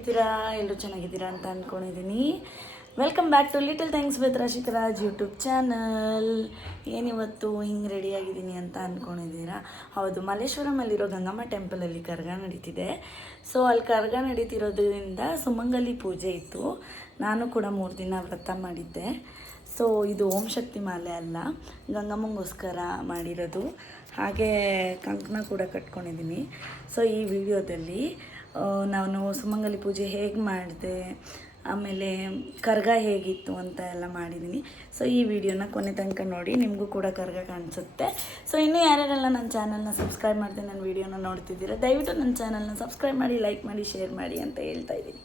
ಹೇಗಿದ್ದೀರಾ? ಎಲ್ಲರೂ ಚೆನ್ನಾಗಿದ್ದೀರಾ ಅಂತ ಅಂದ್ಕೊಂಡಿದ್ದೀನಿ. Welcome back to little thanks with Rashika Raj YouTube channel. ಏನಿವತ್ತು ಹಿಂಗೆ ರೆಡಿಯಾಗಿದ್ದೀನಿ ಅಂತ ಅಂದ್ಕೊಂಡಿದ್ದೀರಾ? ಹೌದು, ಮಲ್ಲೇಶ್ವರಮಲ್ಲಿರೋ ಗಂಗಮ್ಮ ಟೆಂಪಲಲ್ಲಿ ಕರ್ಗ ನಡೀತಿದೆ. ಸೊ ಅಲ್ಲಿ ಕರ್ಗ ನಡೀತಿರೋದ್ರಿಂದ ಸುಮಂಗಲಿ ಪೂಜೆ ಇತ್ತು. ನಾನು ಕೂಡ 3 ದಿನ ವ್ರತ ಮಾಡಿದ್ದೆ. ಸೊ ಇದು ಓಂ ಶಕ್ತಿ ಮಾಲೆ ಅಲ್ಲ, ಗಂಗಮ್ಮಂಗೋಸ್ಕರ ಮಾಡಿರೋದು. ಹಾಗೆ ಕಂಕಣ ಕೂಡ ಕಟ್ಕೊಂಡಿದ್ದೀನಿ. ಸೊ ಈ ವಿಡಿಯೋದಲ್ಲಿ ನಾನು ಸುಮಂಗಲಿ ಪೂಜೆ ಹೇಗೆ ಮಾಡಿದೆ, ಆಮೇಲೆ ಕರ್ಗ ಹೇಗಿತ್ತು ಅಂತ ಎಲ್ಲ ಮಾಡಿದ್ದೀನಿ. ಸೊ ಈ ವಿಡಿಯೋನ ಕೊನೆ ತನಕ ನೋಡಿ, ನಿಮಗೂ ಕೂಡ ಕರ್ಗ ಕಾಣಿಸುತ್ತೆ. ಸೊ ಇನ್ನೂ ಯಾರ್ಯಾರೆಲ್ಲ ನನ್ನ ಚಾನಲ್ನ ಸಬ್ಸ್ಕ್ರೈಬ್ ಮಾಡ್ತೀನಿ, ನನ್ನ ವಿಡಿಯೋನ ನೋಡ್ತಿದ್ದೀರಾ, ದಯವಿಟ್ಟು ನನ್ನ ಚಾನಲ್ನ ಸಬ್ಸ್ಕ್ರೈಬ್ ಮಾಡಿ, ಲೈಕ್ ಮಾಡಿ, ಶೇರ್ ಮಾಡಿ ಅಂತ ಹೇಳ್ತಾ ಇದ್ದೀನಿ.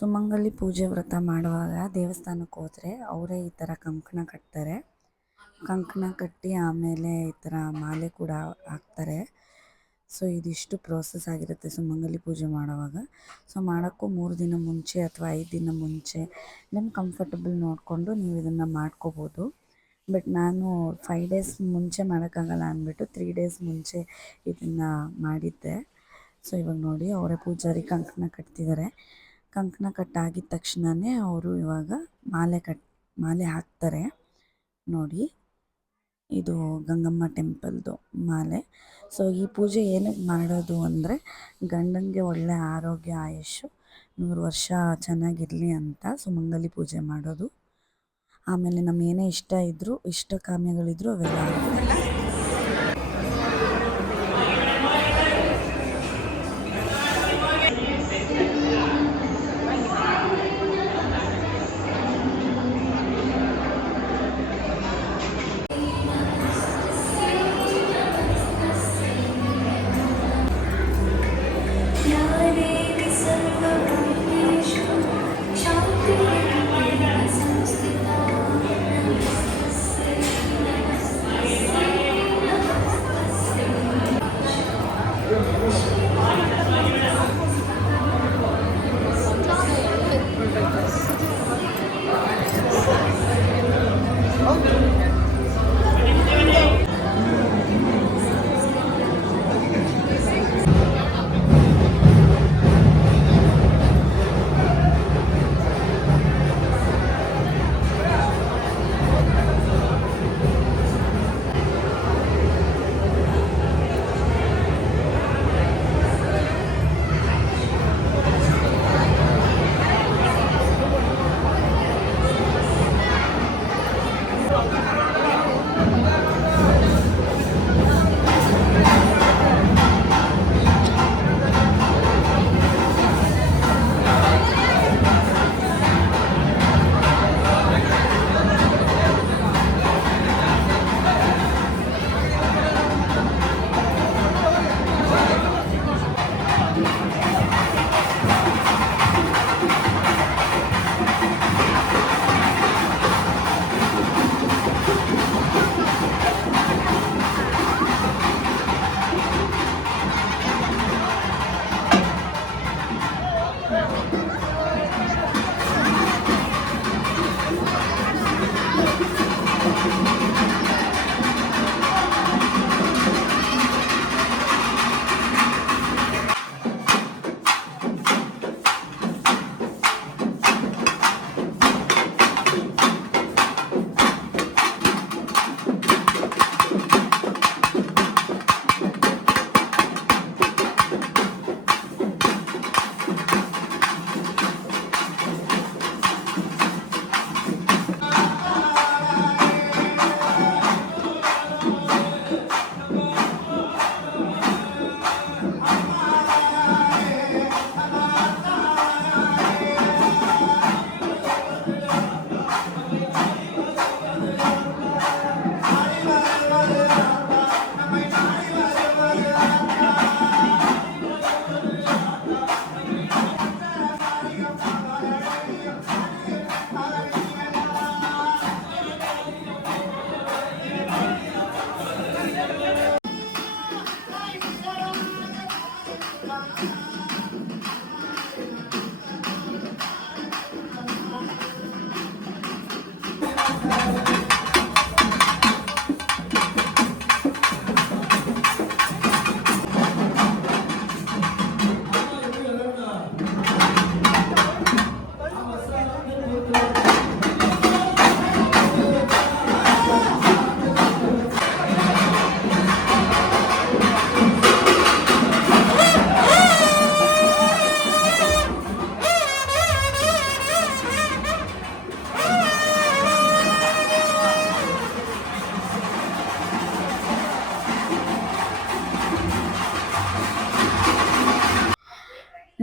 ಸುಮಂಗಲಿ ಪೂಜೆ ವ್ರತ ಮಾಡುವಾಗ ದೇವಸ್ಥಾನಕ್ಕೆ ಹೋದರೆ ಅವರೇ ಈ ಥರ ಕಂಕಣ ಕಟ್ತಾರೆ. ಕಂಕಣ ಕಟ್ಟಿ ಆಮೇಲೆ ಈ ಥರ ಮಾಲೆ ಕೂಡ ಹಾಕ್ತಾರೆ. ಸೊ ಇದಿಷ್ಟು ಪ್ರೋಸೆಸ್ ಆಗಿರುತ್ತೆ ಸುಮಂಗಲಿ ಪೂಜೆ ಮಾಡೋವಾಗ. ಸೊ ಮಾಡೋಕ್ಕೂ 3 ದಿನ ಮುಂಚೆ ಅಥವಾ 5 ದಿನ ಮುಂಚೆ ನಿಮ್ಮ ಕಂಫರ್ಟಬಲ್ ನೋಡಿಕೊಂಡು ನೀವು ಇದನ್ನು ಮಾಡ್ಕೋಬೋದು. ಬಟ್ ನಾನು 5 ಡೇಸ್ ಮುಂಚೆ ಮಾಡೋಕ್ಕಾಗಲ್ಲ ಅಂದ್ಬಿಟ್ಟು 3 ಡೇಸ್ ಮುಂಚೆ ಇದನ್ನು ಮಾಡಿದ್ದೆ. ಸೊ ಇವಾಗ ನೋಡಿ, ಅವರೇ ಪೂಜಾರಿ ಕಂಕಣ ಕಟ್ತಿದ್ದಾರೆ. ಕಂಕಣ ಕಟ್ಟಾಗಿದ ತಕ್ಷಣವೇ ಅವರು ಇವಾಗ ಮಾಲೆ ಹಾಕ್ತಾರೆ. ನೋಡಿ, ಇದು ಗಂಗಮ್ಮ ಟೆಂಪಲ್ದು ಮಾಲೆ. ಸೊ ಈ ಪೂಜೆ ಏನಕ್ಕೆ ಮಾಡೋದು ಅಂದರೆ, ಗಂಡನಿಗೆ ಒಳ್ಳೆ ಆರೋಗ್ಯ, ಆಯುಷ್ಷು 100 ವರ್ಷ ಚೆನ್ನಾಗಿರಲಿ ಅಂತ ಸುಮಂಗಲಿ ಪೂಜೆ ಮಾಡೋದು. ಆಮೇಲೆ ನಮ್ಮ ಏನೇ ಇಷ್ಟ ಕಾಮ್ಯಗಳಿದ್ರು ಅವೆಲ್ಲ ಆಗುತ್ತೆ.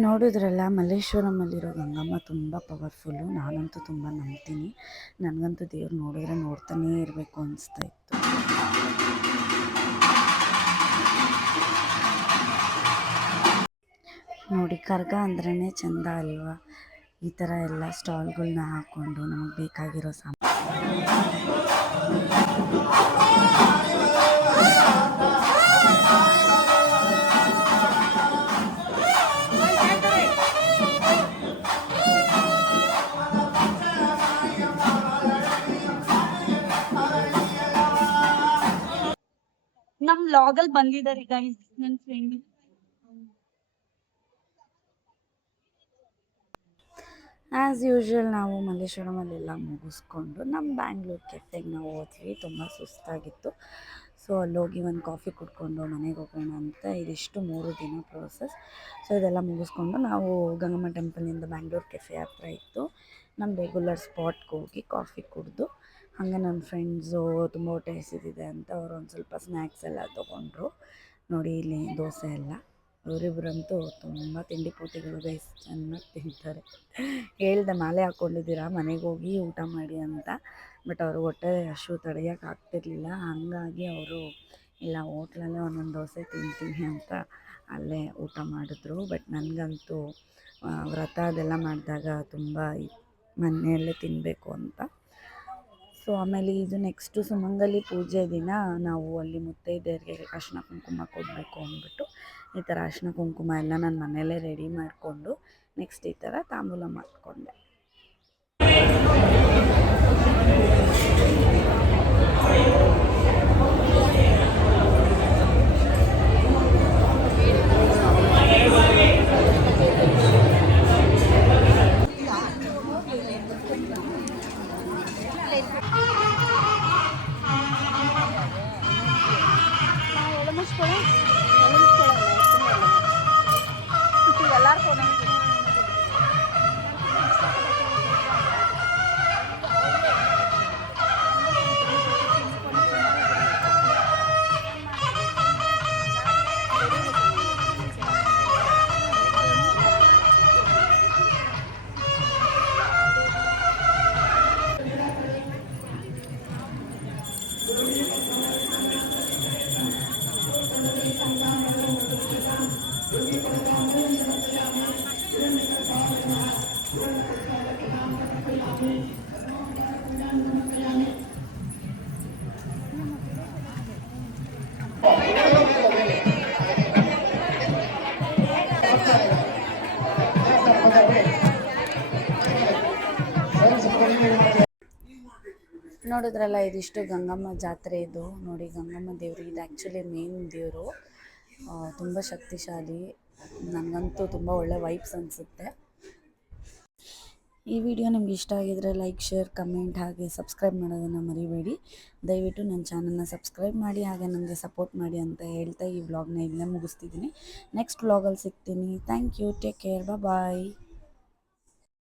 ನೋಡಿದ್ರಲ್ಲ, ಮಲ್ಲೇಶ್ವರಮಲ್ಲಿರೋ ಗಂಗಮ್ಮ ತುಂಬ ಪವರ್ಫುಲ್ಲು. ನಾನಂತೂ ತುಂಬ ನಂಬ್ತೀನಿ. ನನಗಂತೂ ದೇವ್ರು ನೋಡಿದ್ರೆ ನೋಡ್ತಾನೇ ಇರಬೇಕು ಅನಿಸ್ತಾ ಇತ್ತು. ನೋಡಿ, ಕರ್ಗ ಅಂದ್ರೇ ಚೆಂದ ಅಲ್ವಾ? ಈ ಥರ ಎಲ್ಲ ಸ್ಟಾಲ್ಗಳನ್ನ ಹಾಕ್ಕೊಂಡು ನಮಗೆ ಬೇಕಾಗಿರೋ ನಮ್ ಲಾಗಲ್ ಬಂದಿದ್ದಾರೆ ಗೈಸ್, ನನ್ನ ಫ್ರೆಂಡ್. ಆ್ಯಸ್ ಯೂಶ್ವಲ್ ನಾವು ಮಲ್ಲೇಶ್ವರಮಲ್ಲೆಲ್ಲ ಮುಗಿಸ್ಕೊಂಡು ನಮ್ಮ ಬ್ಯಾಂಗ್ಳೂರು ಕೆಫೆಗೆ ನಾವು ಹೋದ್ವಿ. ತುಂಬ ಸುಸ್ತಾಗಿತ್ತು. ಸೊ ಅಲ್ಲೋಗಿ ಒಂದು ಕಾಫಿ ಕುಡ್ಕೊಂಡು ಮನೆಗೆ ಹೋಗೋಣ ಅಂತ. ಇದಿಷ್ಟು 3 ದಿನ ಪ್ರೋಸೆಸ್. ಸೊ ಇದೆಲ್ಲ ಮುಗಿಸ್ಕೊಂಡು ನಾವು ಗಂಗಮ್ಮ ಟೆಂಪಲಿಂದ ಬ್ಯಾಂಗ್ಳೂರು ಕೆಫೆ ಹತ್ರ ಇತ್ತು ನಮ್ಮ ರೆಗ್ಯುಲರ್ ಸ್ಪಾಟ್ಗೆ ಹೋಗಿ ಕಾಫಿ ಕುಡಿದು, ಹಾಗೆ ನನ್ನ ಫ್ರೆಂಡ್ಸು ತುಂಬ ಹೊಟ್ಟೆ ಹಸಿದಿದೆ ಅಂತ ಅವ್ರು ಒಂದು ಸ್ವಲ್ಪ ಸ್ನ್ಯಾಕ್ಸ್ ಎಲ್ಲ ತೊಗೊಂಡ್ರು. ನೋಡಿ, ಇಲ್ಲಿ ದೋಸೆ ಎಲ್ಲ. ಅವರಿಬ್ಬರಂತೂ ತುಂಬ ತಿಂಡಿ ಪೂಟಿಗಳು ಗೈಸ್, ಚೆನ್ನಾಗಿ ತಿಂತಾರೆ. ಹೇಳ್ದೆ ಮಾಲೆ ಹಾಕ್ಕೊಂಡಿದ್ದೀರಾ, ಮನೆಗೆ ಹೋಗಿ ಊಟ ಮಾಡಿ ಅಂತ. ಬಟ್ ಅವರು ಹೊಟ್ಟೆ ಹಸಿವು ತಡೆಯೋಕೆ ಆಗ್ತಿರ್ಲಿಲ್ಲ. ಹಾಗಾಗಿ ಅವರು ಇಲ್ಲ, ಹೋಟ್ಲಲ್ಲೇ ಒಂದೊಂದು ದೋಸೆ ತಿಂತೀನಿ ಅಂತ ಅಲ್ಲೇ ಊಟ ಮಾಡಿದ್ರು. ಬಟ್ ನನಗಂತೂ ವ್ರತ ಅದೆಲ್ಲ ಮಾಡಿದಾಗ ತುಂಬ ಮನೆಯಲ್ಲೇ ತಿನ್ನಬೇಕು ಅಂತ. ಸೊ ಆಮೇಲೆ ಇದು ನೆಕ್ಸ್ಟು ಸುಮಂಗಲಿ ಪೂಜೆ ದಿನ ನಾವು ಅಲ್ಲಿ ಮುತ್ತೈದೆಯರಿಗೆ ಅರಿಶಿನ ಕುಂಕುಮ ಕೊಡಬೇಕು ಅಂದ್ಬಿಟ್ಟು ಈ ಥರ ಅರಿಶಿನ ಕುಂಕುಮ ಎಲ್ಲ ನಾನು ಮನೆಯಲ್ಲೇ ರೆಡಿ ಮಾಡಿಕೊಂಡು ನೆಕ್ಸ್ಟ್ ಈ ಥರ ತಾಂಬೂಲ ಮಾಡಿಕೊಂಡೆ. ನೋಡಿದ್ರಲ್ಲ, ಇದಿಷ್ಟು ಗಂಗಮ್ಮ ಜಾತ್ರೆ. ಇದು ನೋಡಿ, ಗಂಗಮ್ಮ ದೇವರು ಇದು ಆ್ಯಕ್ಚುಲಿ ಮೇನ್ ದೇವರು. ತುಂಬ ಶಕ್ತಿಶಾಲಿ. ನನಗಂತೂ ತುಂಬ ಒಳ್ಳೆ ವೈಬ್ಸ್ ಅನಿಸುತ್ತೆ. ಈ ವಿಡಿಯೋ ನಿಮ್ಗೆ ಇಷ್ಟ ಆಗಿದರೆ ಲೈಕ್, ಶೇರ್, ಕಮೆಂಟ್ ಹಾಗೆ ಸಬ್ಸ್ಕ್ರೈಬ್ ಮಾಡೋದನ್ನು ಮರಿಬೇಡಿ. ದಯವಿಟ್ಟು ನನ್ನ ಚಾನಲ್ನ ಸಬ್ಸ್ಕ್ರೈಬ್ ಮಾಡಿ ಹಾಗೆ ನನಗೆ ಸಪೋರ್ಟ್ ಮಾಡಿ ಅಂತ ಹೇಳ್ತಾ ಈ ವ್ಲಾಗ್ನ ಇಲ್ಲೇ ಮುಗಿಸ್ತಿದ್ದೀನಿ. ನೆಕ್ಸ್ಟ್ ವ್ಲಾಗಲ್ಲಿ ಸಿಗ್ತೀನಿ. Thank you. Take care. Bye.